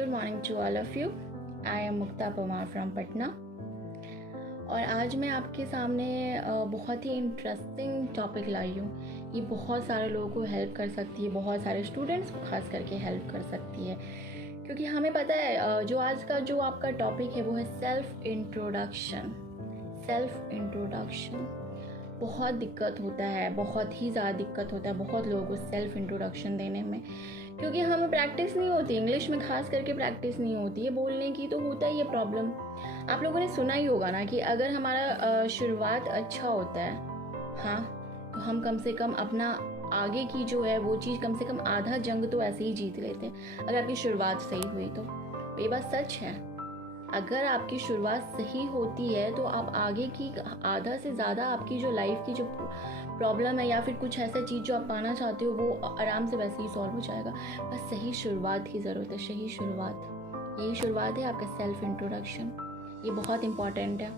Good morning to all of you. I am Mukta Pamar from Patna और आज मैं आपके सामने बहुत ही इंटरेस्टिंग टॉपिक लाई हूँ। ये बहुत सारे लोगों को हेल्प कर सकती है, बहुत सारे स्टूडेंट्स को खास करके हेल्प कर सकती है, क्योंकि हमें पता है जो आज का जो आपका टॉपिक है वो है सेल्फ इंट्रोडक्शन। बहुत दिक्कत होता है, बहुत ही ज़्यादा दिक्कत होता है बहुत लोगों को सेल्फ इंट्रोडक्शन देने में, क्योंकि हमें प्रैक्टिस नहीं होती, इंग्लिश में खास करके प्रैक्टिस नहीं होती है बोलने की, तो होता ही ये प्रॉब्लम। आप लोगों ने सुना ही होगा ना कि अगर हमारा शुरुआत अच्छा होता है, हाँ, तो हम कम से कम अपना आगे की जो है वो चीज़ कम से कम आधा जंग तो ऐसे ही जीत लेते हैं अगर आपकी शुरुआत सही हुई तो। ये बात सच है, अगर आपकी शुरुआत सही होती है तो आप आगे की आधा से ज़्यादा आपकी जो लाइफ की जो प्रॉब्लम है या फिर कुछ ऐसा चीज़ जो आप पाना चाहते हो वो आराम से वैसे ही सॉल्व हो जाएगा। बस सही शुरुआत की ज़रूरत है, सही शुरुआत। यही शुरुआत है आपका सेल्फ इंट्रोडक्शन। ये बहुत इम्पॉर्टेंट है,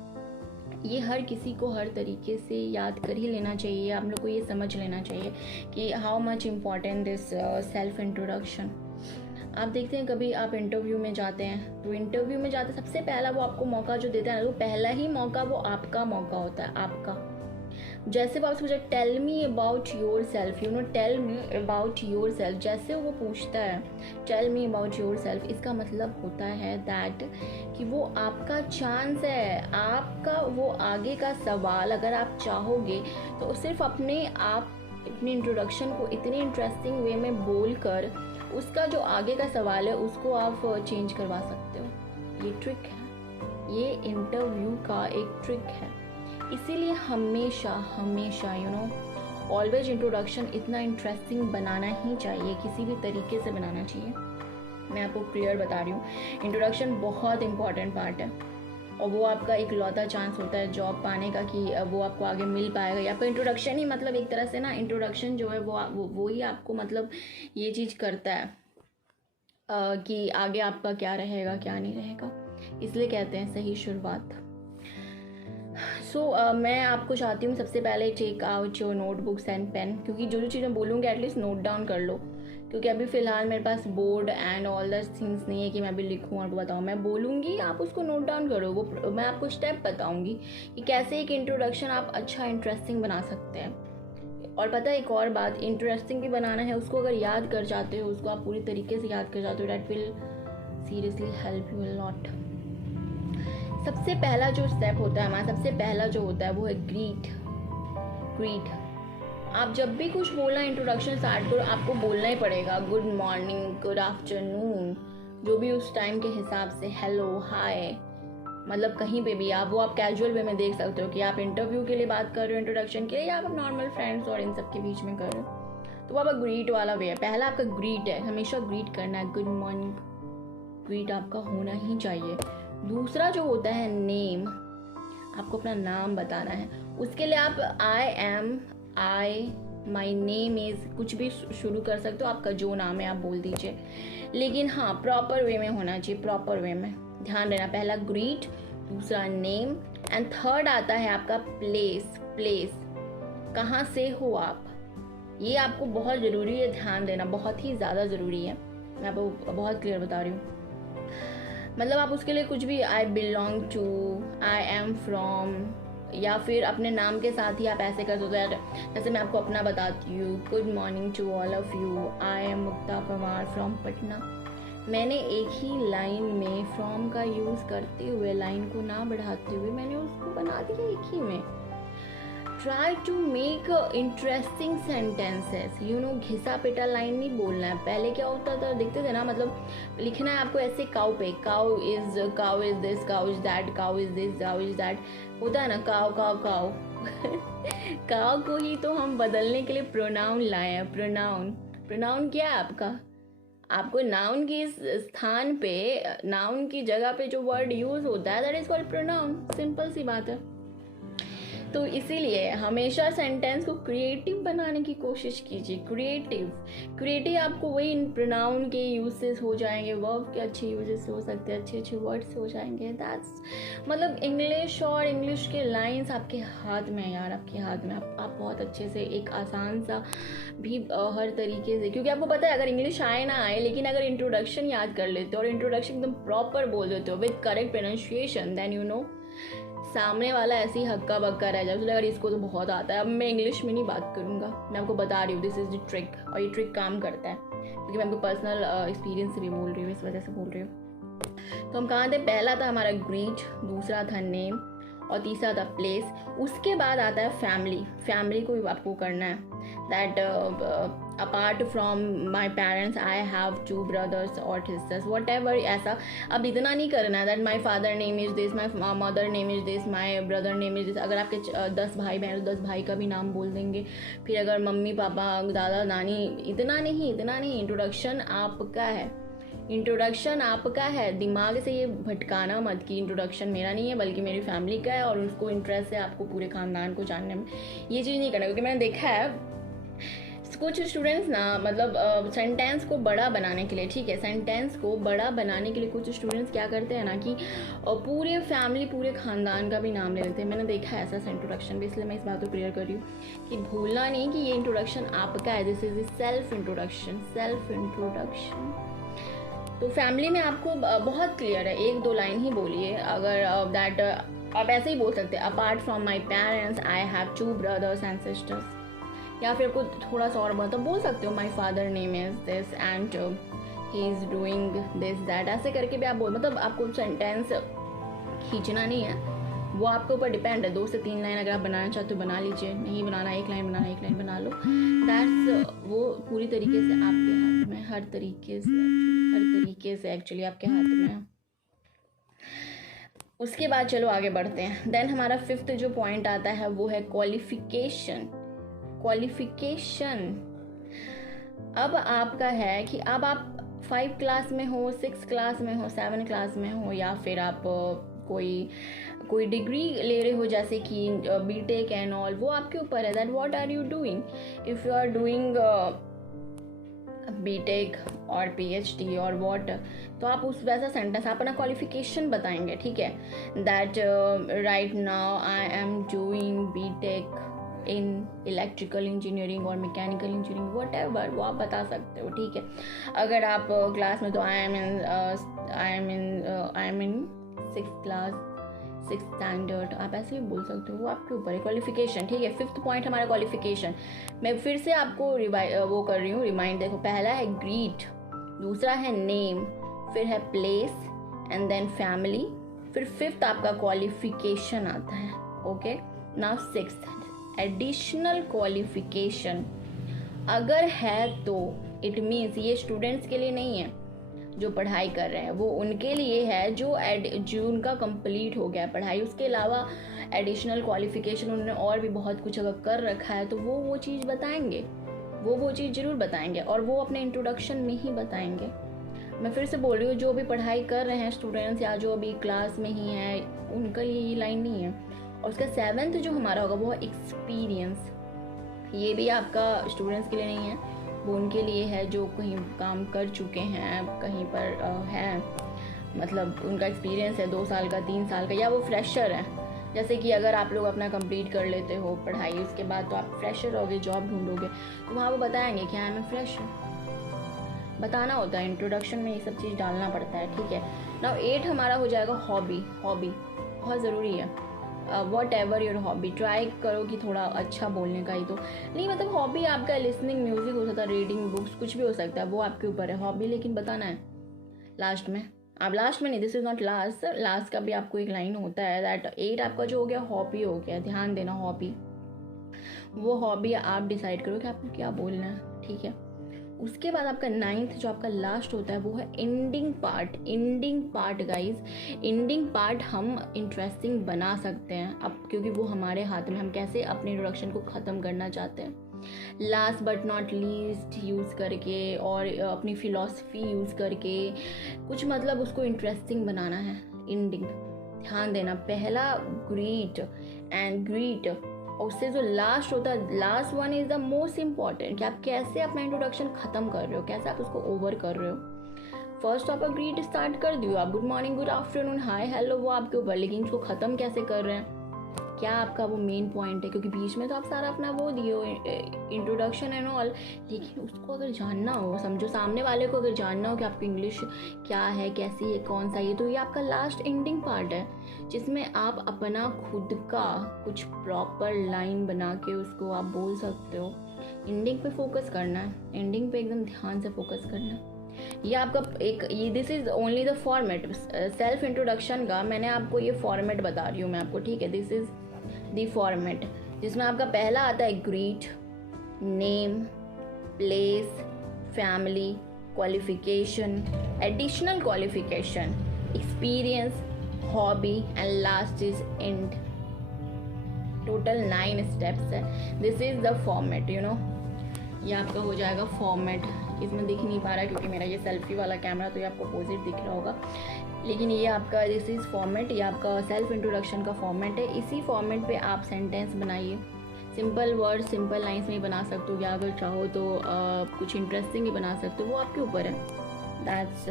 ये हर किसी को हर तरीके से याद कर ही लेना चाहिए। आप लोग को ये समझ लेना चाहिए कि how much important this self introduction. आप देखते हैं कभी आप इंटरव्यू में जाते हैं, तो इंटरव्यू में जाते सबसे पहला वो आपको मौका जो देता है ना, वो पहला ही मौका वो आपका मौका होता है, आपका। जैसे वो आपसे पूछा tell me about yourself, tell me about yourself, जैसे वो पूछता है tell me about yourself, इसका मतलब होता है दैट कि वो आपका चांस है, आपका वो आगे का सवाल अगर आप चाहोगे तो सिर्फ अपने इंट्रोडक्शन को इतने इंटरेस्टिंग वे में बोल कर उसका जो आगे का सवाल है उसको आप चेंज करवा सकते हो। ये ट्रिक है, ये इंटरव्यू का एक ट्रिक है। इसीलिए हमेशा ऑलवेज इंट्रोडक्शन इतना इंटरेस्टिंग बनाना ही चाहिए, किसी भी तरीके से बनाना चाहिए। मैं आपको क्लियर बता रही हूँ, इंट्रोडक्शन बहुत इंपॉर्टेंट पार्ट है और वो आपका एक लौता चांस होता है जॉब पाने का कि वो आपको आगे मिल पाएगा। या फिर इंट्रोडक्शन ही मतलब एक तरह से ना, इंट्रोडक्शन जो है वो ही आपको मतलब ये चीज़ करता है कि आगे आपका क्या रहेगा क्या नहीं रहेगा। इसलिए कहते हैं सही शुरुआत। मैं आपको चाहती हूँ सबसे पहले take out your notebooks and pen, क्योंकि जो जो चीज़ें बोलूँगी एटलीस्ट नोट डाउन कर लो, क्योंकि अभी फ़िलहाल मेरे पास board and all the things नहीं है कि मैं अभी लिखूँ और बताऊँ। मैं बोलूँगी, आप उसको नोट डाउन करो। वो मैं आपको स्टेप बताऊँगी कि कैसे एक इंट्रोडक्शन आप अच्छा इंटरेस्टिंग बना सकते हैं। और पता है एक और बात, इंटरेस्टिंग भी बनाना है उसको, अगर याद कर जाते हो उसको, आप पूरी तरीके से याद कर जाते हो, that will seriously help you a lot. सबसे पहला जो स्टेप होता है हमारा, सबसे पहला जो होता है वो है ग्रीट। आप जब भी कुछ बोलना इंट्रोडक्शन स्टार्ट करो, आपको बोलना ही पड़ेगा गुड मॉर्निंग, गुड आफ्टरनून, जो भी उस टाइम के हिसाब से, हेलो, हाय, मतलब कहीं पे भी आप कैजुअल वे में देख सकते हो कि आप इंटरव्यू के लिए बात कर रहे हो, इंट्रोडक्शन के लिए, या आप नॉर्मल फ्रेंड्स और इन सब के बीच में कर रहे हो, तो आपका ग्रीट वाला वे है। पहला आपका ग्रीट है, हमेशा ग्रीट करना है, गुड मॉर्निंग, ग्रीट आपका होना ही चाहिए। दूसरा जो होता है नेम, आपको अपना नाम बताना है। उसके लिए आप माई नेम इज़ कुछ भी शुरू कर सकते हो, आपका जो नाम है आप बोल दीजिए, लेकिन हाँ प्रॉपर वे में होना चाहिए, प्रॉपर वे में ध्यान देना। पहला ग्रीट, दूसरा नेम, एंड थर्ड आता है आपका प्लेस, कहाँ से हो आप। ये आपको बहुत ज़रूरी है, ध्यान देना, बहुत ही ज़्यादा ज़रूरी है। मैं आपको बहुत क्लियर बता रही हूँ। मतलब आप उसके लिए कुछ भी, I belong to, I am from, या फिर अपने नाम के साथ ही आप ऐसे कर सकते हो। जैसे मैं आपको अपना बताती हूँ, good morning to all of you, I am Mukta Pawar from Patna. मैंने एक ही लाइन में फ्रॉम का यूज़ करते हुए, लाइन को ना बढ़ाते हुए, मैंने उसको बना दिया एक ही में। Try to make interesting sentences, घिसा पिटा लाइन नहीं बोलना है। पहले क्या होता था, देखते थे ना, मतलब लिखना है आपको ऐसे, काउ पे, cow is this, cow is that, cow is this, cow is that, होता है ना, काउ काउ को ही तो हम बदलने के लिए प्रोनाउन लाए हैं। प्रोनाउन क्या है आपको नाउन की स्थान पे, नाउन की जगह पे जो वर्ड यूज होता है that is called pronoun. Simple सी बात है। तो इसीलिए हमेशा सेंटेंस को क्रिएटिव बनाने की कोशिश कीजिए। क्रिएटिव आपको वही प्रोनाउन के यूजेस हो जाएंगे, वर्ब के अच्छे यूजेस हो सकते हैं, अच्छे अच्छे वर्ड्स हो जाएंगे। दैट्स मतलब इंग्लिश और इंग्लिश के लाइंस आपके हाथ में है यार, आपके हाथ में। आप बहुत अच्छे से एक आसान सा भी हर तरीके से, क्योंकि आपको पता है अगर इंग्लिश आए ना आए, लेकिन अगर इंट्रोडक्शन याद कर लेते हो और इंट्रोडक्शन एकदम प्रॉपर बोल देते हो with correct pronunciation, then you know सामने वाला ऐसे ही हक्का बक्का रह जाए, अगर इसको तो बहुत आता है। अब मैं इंग्लिश में नहीं बात करूँगा, मैं आपको बता रही हूँ दिस इज़ द ट्रिक, और ये ट्रिक काम करता है क्योंकि मैं आपको पर्सनल एक्सपीरियंस से भी बोल रही हूँ, इस वजह से बोल रही हूँ। तो हम कहाँ थे? पहला था हमारा ग्रीट, दूसरा था नेम और तीसरा था प्लेस। उसके बाद आता है फैमिली को भी आपको करना है that apart from my parents I have 2 brothers और sisters, वट एवर। ऐसा अब इतना नहीं करना है that my father name is this, my mother name is this, my brother name is this. अगर आपके 10 भाई बहन तो 10 भाई का भी नाम बोल देंगे। फिर अगर मम्मी पापा दादा नानी, इतना नहीं। इंट्रोडक्शन आपका है, दिमाग से ये भटकाना मत कि इंट्रोडक्शन मेरा नहीं है बल्कि मेरी फैमिली का है और उसको इंटरेस्ट है आपको पूरे खानदान को जानने में। ये चीज़ नहीं करना, क्योंकि मैंने देखा है कुछ स्टूडेंट्स ना मतलब सेंटेंस को बड़ा बनाने के लिए, ठीक है, सेंटेंस को बड़ा बनाने के लिए कुछ स्टूडेंट्स क्या करते हैं ना कि पूरे फैमिली पूरे खानदान का भी नाम ले लेते हैं। मैंने देखा है ऐसा इंट्रोडक्शन भी, इसलिए मैं इस बात को क्लियर कर रही हूँ कि भूलना नहीं कि ये इंट्रोडक्शन आपका है। This is self introduction. तो फैमिली में आपको बहुत क्लियर है, 1-2 लाइन ही बोलिए। अगर दैट आप ऐसे ही बोल सकते हैं, apart from my parents I have 2 brothers and sisters, या फिर को थोड़ा सा और मतलब बोल सकते हो my father name is this and he is doing this that. ऐसे करके भी आप बोल, मतलब आपको सेंटेंस खींचना नहीं है, वो आपके ऊपर डिपेंड है। 2 से 3 लाइन अगर आप बनाना चाहते हो बना लीजिए, नहीं बनाना 1 लाइन बनाना 1 लाइन बना लो। दैट्स वो पूरी तरीके से आपके हाथ में, हर तरीके से एक्चुअली आपके हाथ में है। उसके बाद चलो आगे बढ़ते हैं। देन हमारा 5th जो पॉइंट आता है वो है क्वालिफिकेशन। अब आपका है कि अब आप 5 क्लास में हो, 6 क्लास में हो, 7 क्लास में हो, या फिर आप कोई डिग्री ले रहे हो जैसे कि बीटेक एंड ऑल, वो आपके ऊपर है that what are you doing. If you are doing B Tech और पीएचडी और व्हाट, तो आप उस वैसा सेंटेंस आप अपना क्वालिफिकेशन बताएंगे, ठीक है, that right now I am doing B Tech in electrical engineering और मैकेनिकल इंजीनियरिंग, वट एवर, वो आप बता सकते हो, ठीक है। अगर आप क्लास में तो I am in 6th class 6th standard, आप ऐसे भी बोल सकते हो, वो आपके ऊपर है। क्वालिफिकेशन, ठीक है। 5th पॉइंट हमारा क्वालिफिकेशन। मैं फिर से आपको वो कर रही हूँ रिमाइंड। देखो, पहला है ग्रीट, दूसरा है नेम, फिर है प्लेस एंड देन फैमिली, फिर 5th आपका क्वालिफिकेशन आता है। Okay, now 6th additional qualification अगर है तो इट मीन्स ये स्टूडेंट्स के लिए नहीं है जो पढ़ाई कर रहे हैं, वो उनके लिए है जो उनका कंप्लीट हो गया पढ़ाई। उसके अलावा एडिशनल क्वालिफिकेशन उन्होंने और भी बहुत कुछ अगर कर रखा है तो वो चीज़ बताएंगे, वो चीज़ ज़रूर बताएंगे और वो अपने इंट्रोडक्शन में ही बताएंगे। मैं फिर से बोल रही हूँ, जो भी पढ़ाई कर रहे हैं स्टूडेंट्स या जो अभी क्लास में ही हैं उनके लिए ये लाइन नहीं है। और उसका 7th जो हमारा होगा वो है एक्सपीरियंस। ये भी आपका स्टूडेंट्स के लिए नहीं है, वो उनके लिए है जो कहीं काम कर चुके हैं, कहीं पर है, मतलब उनका एक्सपीरियंस है 2 साल का 3 साल का, या वो फ्रेशर है। जैसे कि अगर आप लोग अपना कंप्लीट कर लेते हो पढ़ाई, उसके बाद तो आप फ्रेशर होगे, जॉब ढूंढोगे, तो वहाँ वो बताएंगे कि आई एम फ्रेशर। बताना होता है, इंट्रोडक्शन में ये सब चीज़ डालना पड़ता है, ठीक है। नाउ 8 हमारा हो जाएगा हॉबी बहुत ज़रूरी है। What ever your hobby, try करो कि थोड़ा अच्छा बोलने का ही तो नहीं, मतलब हॉबी आपका लिसनिंग म्यूजिक हो सकता है, रीडिंग बुक्स, कुछ भी हो सकता है, वो आपके ऊपर है हॉबी। लेकिन बताना है लास्ट में, आप लास्ट में नहीं, दिस इज नॉट लास्ट का भी आपको एक लाइन होता है दैट 8 आपका जो हो गया हॉबी हो गया। ध्यान देना, हॉबी, वो हॉबी आप डिसाइड करो कि आपको क्या बोलना है, ठीक है। उसके बाद आपका 9th जो आपका लास्ट होता है वो है ending part guys. Ending part हम इंटरेस्टिंग बना सकते हैं अब, क्योंकि वो हमारे हाथ में, हम कैसे अपने इंट्रोडक्शन को ख़त्म करना चाहते हैं। Last but not least use करके और अपनी फिलॉसफी यूज़ करके कुछ मतलब उसको इंटरेस्टिंग बनाना है। एंडिंग, ध्यान देना, पहला ग्रीट एंड ग्रीट, और उससे जो लास्ट होता है, last one is the most important, कि आप कैसे अपना इंट्रोडक्शन खत्म कर रहे हो, कैसे आप उसको ओवर कर रहे हो। फर्स्ट आप ग्रीट स्टार्ट कर दियो, आप गुड मॉर्निंग, गुड आफ्टरनून, हाय, हेलो, वो आपके ऊपर, लेकिन उसको ख़त्म कैसे कर रहे हैं, क्या आपका वो मेन पॉइंट है। क्योंकि बीच में तो आप सारा अपना वो दियो इंट्रोडक्शन एंड ऑल, लेकिन उसको अगर जानना हो, समझो सामने वाले को अगर जानना हो कि आपकी इंग्लिश क्या है, कैसी है, कौन सा ये, तो ये आपका लास्ट एंडिंग पार्ट है, जिसमें आप अपना खुद का कुछ प्रॉपर लाइन बना के उसको आप बोल सकते हो। एंडिंग पे फोकस करना है, एंडिंग पे एकदम ध्यान से फोकस करना है। ये आपका एक, ये this is only the format self introduction का, मैंने आपको ये फॉर्मेट बता रही हूँ मैं आपको, ठीक है। दिस इज द फॉर्मेट, जिसमें आपका पहला आता है greet, name, place, family, qualification, additional qualification, experience, hobby and last is end. Total 9 steps है। This is the format, you know, ये आपका हो जाएगा फॉर्मेट। इसमें दिख नहीं पा रहा है क्योंकि मेरा ये सेल्फी वाला कैमरा, तो ये आपको अपोजिट दिख रहा होगा, लेकिन ये आपका दिस इज फॉर्मेट, ये आपका सेल्फ इंट्रोडक्शन का फॉर्मेट है। इसी फॉर्मेट पे आप सेंटेंस बनाइए, सिंपल वर्ड सिंपल लाइंस में ही बना सकते हो, या अगर चाहो तो कुछ इंटरेस्टिंग ही बना सकते हो, वो आपके ऊपर है। दैट्स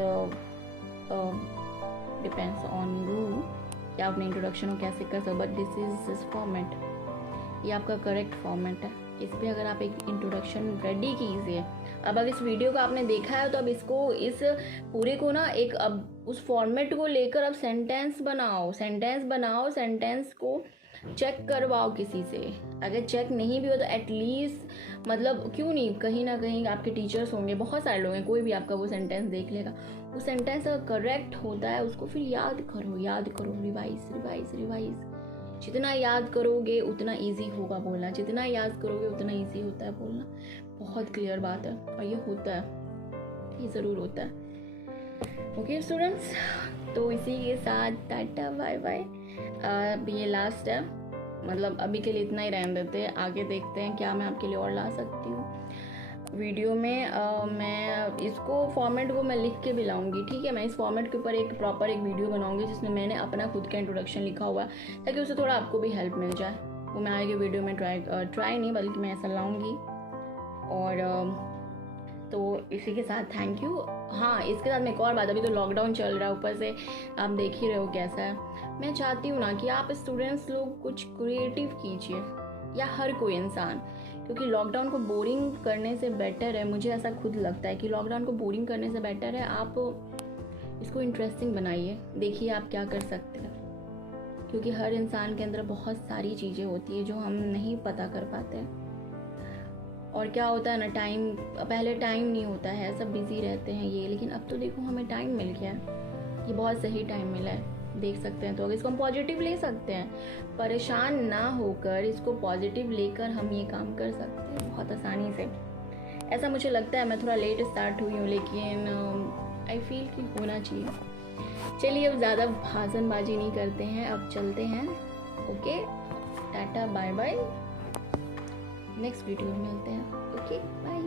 डिपेंड्स ऑन यू कि आप अपने इंट्रोडक्शन को कैसे कर सकते, but this is this format, ये आपका करेक्ट फॉर्मेट है। इस पर अगर आप एक इंट्रोडक्शन रेडी कीजिए, अब अगर इस वीडियो को आपने देखा है तो अब इसको, इस पूरे को ना एक, अब उस फॉर्मेट को लेकर अब सेंटेंस बनाओ, सेंटेंस को चेक करवाओ किसी से। अगर चेक नहीं भी हो तो एटलीस्ट, मतलब क्यों नहीं, कहीं ना कहीं आपके टीचर्स होंगे, बहुत सारे लोग हैं, कोई भी आपका वो सेंटेंस देख लेगा। वो सेंटेंस अगर करेक्ट होता है उसको फिर याद करो, रिवाइज। जितना याद करोगे उतना इजी होगा बोलना, जितना याद करोगे उतना इजी होता है बोलना। बहुत क्लियर बात है, और ये होता है, ये ज़रूर होता है। ओके स्टूडेंट्स, तो इसी के साथ टाटा बाय बाय। अब ये लास्ट है, मतलब अभी के लिए इतना ही रहने देते हैं, आगे देखते हैं क्या मैं आपके लिए और ला सकती हूँ वीडियो में। मैं इसको फॉर्मेट को मैं लिख के भी लाऊंगी, ठीक है। मैं इस फॉर्मेट के ऊपर एक प्रॉपर एक वीडियो बनाऊंगी जिसमें मैंने अपना खुद का इंट्रोडक्शन लिखा हुआ है, ताकि उससे थोड़ा आपको भी हेल्प मिल जाए। वो मैं आगे वीडियो में ट्राई नहीं बल्कि मैं ऐसा लाऊंगी। और तो इसी के साथ थैंक यू। हाँ, इसके साथ में एक और बात, अभी तो लॉकडाउन चल रहा है, ऊपर से आप देख ही रहे हो कैसा है। मैं चाहती हूँ ना कि आप स्टूडेंट्स लोग कुछ क्रिएटिव कीजिए, या हर कोई इंसान, क्योंकि लॉकडाउन को बोरिंग करने से बेटर है, मुझे ऐसा खुद लगता है कि लॉकडाउन को बोरिंग करने से बेटर है आप इसको इंटरेस्टिंग बनाइए, देखिए आप क्या कर सकते हैं। क्योंकि हर इंसान के अंदर बहुत सारी चीज़ें होती है जो हम नहीं पता कर पाते हैं। और क्या होता है ना, टाइम, पहले टाइम नहीं होता है, सब बिजी रहते हैं ये, लेकिन अब तो देखो हमें टाइम मिल गया है, ये बहुत सही टाइम मिला है, देख सकते हैं। तो अगर इसको हम पॉजिटिव ले सकते हैं, परेशान ना होकर इसको पॉजिटिव लेकर हम ये काम कर सकते हैं बहुत आसानी से, ऐसा मुझे लगता है। मैं थोड़ा लेट स्टार्ट हुई हूँ, लेकिन आई फील कि होना चाहिए। चलिए, अब ज़्यादा भाषणबाजी नहीं करते हैं, अब चलते हैं। Okay, tata bye bye, next video में मिलते हैं। Okay bye.